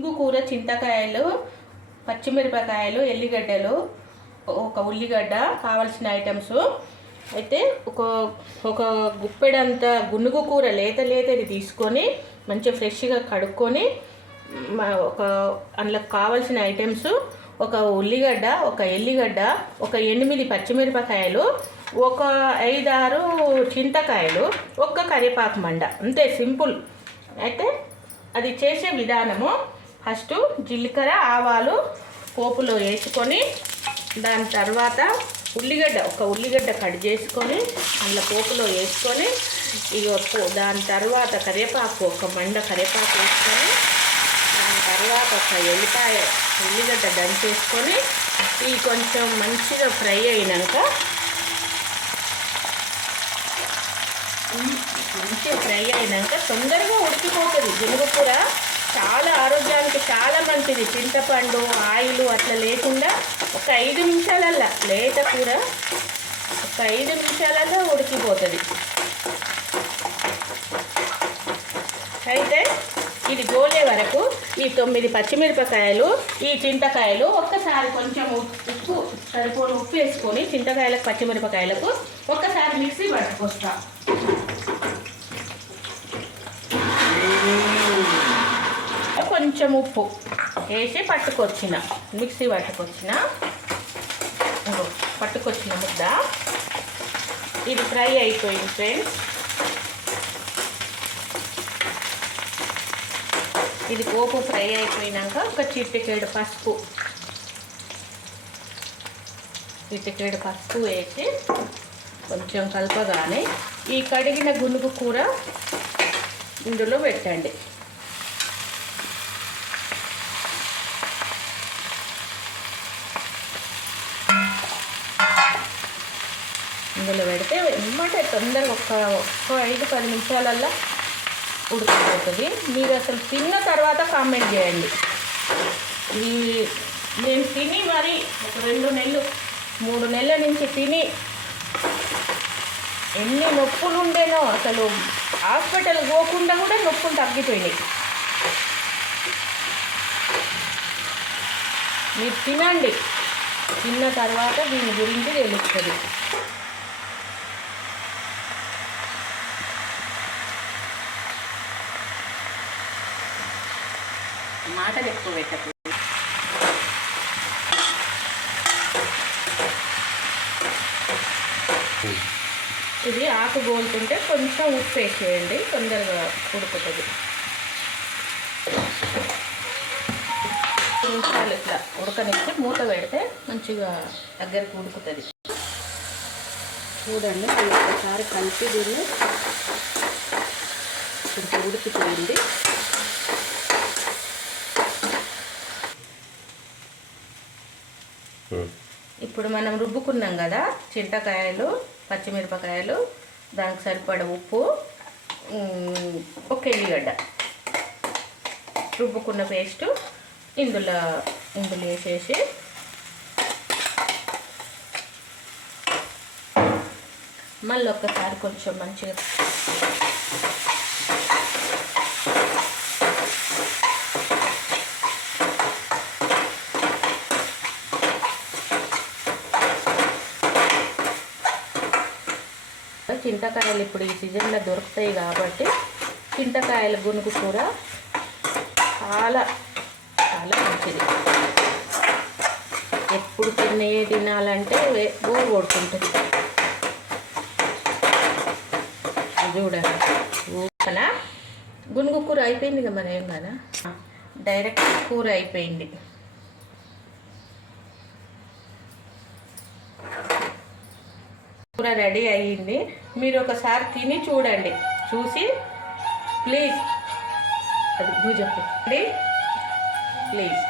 ఇంగు కూర చింతకాయలు పచ్చిమిరపకాయలు ఎల్లిగడ్డలు ఒక ఉల్లిగడ్డ కావాల్సిన ఐటమ్స్. అయితే ఒక ఒక గుప్పెడంత గునుగు కూర లేత లేతది తీసుకొని మంచిగా ఫ్రెష్గా కడుక్కొని ఒక అందులో కావాల్సిన ఐటమ్స్ ఒక ఉల్లిగడ్డ ఒక ఎల్లిగడ్డ ఒక ఎనిమిది పచ్చిమిరపకాయలు ఒక ఐదారు చింతకాయలు ఒక్క కరివేపాకు మండ. అంతే సింపుల్. అయితే అది చేసే విధానము ఫస్ట్ జీలకర్ర ఆవాలు పోపులో వేసుకొని దాని తర్వాత ఉల్లిగడ్డ ఒక ఉల్లిగడ్డ కట్ చేసుకొని అందులో పోపులో వేసుకొని ఇక దాని తర్వాత కరివేపాకు ఒక మండ కరివేపాకు వేసుకొని దాని తర్వాత ఒక ఎల్లిపాయ ఉల్లిగడ్డ దంచేసుకొని ఈ కొంచెం మంచిగా ఫ్రై అయినాక మంచిగా ఫ్రై అయినాక తొందరగా ఉడికిపోతుంది. గునుగు కూర చాలా ఆరోగ్యానికి చాలా మంచిది. చింతపండు ఆయిల్ అట్లా లేకుండా ఒక ఐదు నిమిషాలల్లా లేత కూర ఒక ఐదు నిమిషాలల్లా ఉడికిపోతుంది. అయితే ఇది గోలే వరకు ఈ తొమ్మిది పచ్చిమిరపకాయలు ఈ చింతకాయలు ఒక్కసారి కొంచెం ఉప్పు సరిపోని ఉప్పు వేసుకొని చింతకాయలకు పచ్చిమిరపకాయలకు ఒక్కసారి మిక్సీ పట్టుకొస్తాం. కొంచెం ఉప్పు వేసి పట్టుకొచ్చిన మిక్సీ పట్టుకొచ్చిన. పట్టుకొచ్చిన ముద్ద. ఇది ఫ్రై అయిపోయింది ఫ్రెండ్స్. ఇది పోపు ఫ్రై అయిపోయినాక ఒక చిట్టికేడు పసుపు. చిట్టికేడు పసుపు వేసి కొంచెం కలపగానే ఈ కడిగిన గునుగు కూర ఇందులో పెట్టండి. ఇందులో పెడితే వెంబటే తొందరగా ఒక ఒక్క ఐదు పది నిమిషాలల్లో ఉడికిపోతుంది. మీరు అసలు తిన్న తర్వాత కామెంట్ చేయండి. ఈ నేను తిని మరి ఒక రెండు నెలలు మూడు నెలల నుంచి తిని ఎన్ని నొప్పులు ఉండేనో అసలు హాస్పిటల్ పోకుండా కూడా నొప్పులు తగ్గిపోయినాయి. మీరు తినండి. తిన్న తర్వాత దీని గురించి తెలుస్తుంది. మాటలు ఎక్కువ పెట్టకూడదు ఇది ఆకు గోలుతుంటే కొంచెం ఉప్పు వేసేయండి తొందరగా ఉడుకుతుంది. నిమిషాలు ఇట్లా ఉడకనిచ్చి మూత పెడితే మంచిగా దగ్గరకు ఉడుకుతుంది. చూడండి ఒకసారి కలిపి దీన్ని కొంచెం ఉడికిపోయింది. ఇప్పుడు మనం రుబ్బుకున్నాం కదా చింతకాయలు పచ్చిమిరపకాయలు దానికి సరిపడ ఉప్పు ఒక ఎల్లిగడ్డ. రుబ్బుకున్న పేస్ట్ ఇందులో ఇందులో వేసేసి మళ్ళీ ఒక్కసారి కొంచెం మంచిగా చింతకాయలు ఇప్పుడు ఈ సీజన్లో దొరుకుతాయి కాబట్టి చింతకాయల గునుగు కూర చాలా చాలా మంచిది. ఎప్పుడు తినే తినాలంటే బోర్ కొడుతుంటుంది. చూడండి. ఊకనా గునుగు కూర అయిపోయింది కదా మరి ఏం కదా? డైరెక్ట్ కూర అయిపోయింది. కూర రెడీ అయ్యింది. మీరు ఒకసారి తిని చూడండి. చూసి ప్లీజ్. అది నువ్వు ప్లీజ్.